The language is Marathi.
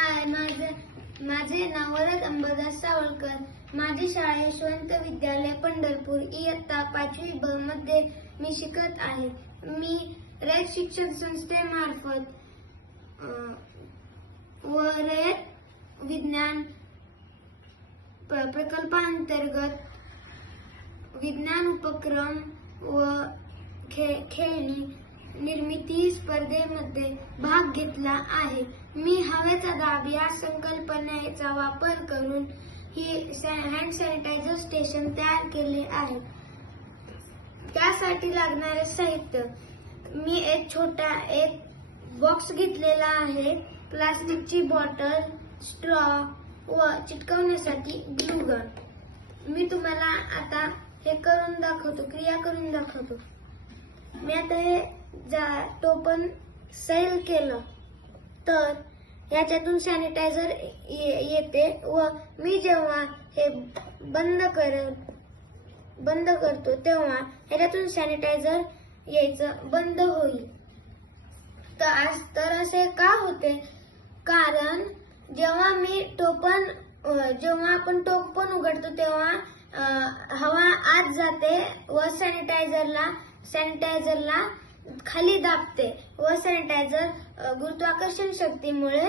हाय, माझे नाव वरद अंबादास सावळकर. माझी शाळा यशवंत विद्यालय पंढरपूर इयत्ता 5वी ब मध्ये मी शिकत आहे. मी रयत शिक्षण संस्थेमार्फत व रयत विज्ञान प्रकल्पांतर्गत विज्ञान उपक्रम व खेळणी निर्मिती स्पर्धेमध्ये भाग घेतला आहे. मी हवेचा दाब या संकल्पनेचा वापर करून ही हँड सॅनिटायझर स्टेशन तयार केले आहे. त्यासाठी लागणारे साहित्य मी एक बॉक्स घेतलेला आहे, प्लास्टिकची बॉटल, स्ट्रॉ व चिटकवण्यासाठी ग्लू गन. मी तुम्हाला आता हे करून दाखवतो, क्रिया करून दाखवतो. मी आता हे टोपण सैल केलं तर याच्यातून सॅनिटायझर येते व मी जेव्हा हे बंद करतो तेव्हा ह्याच्यातून सॅनिटायझर यायचं बंद होईल. तर असे का होते? कारण जेव्हा आपण टोपण उघडतो तेव्हा हवा आत जाते व सॅनिटायझरला खाली दाबते व सॅनिटायझर गुरुत्वाकर्षण शक्तीमुळे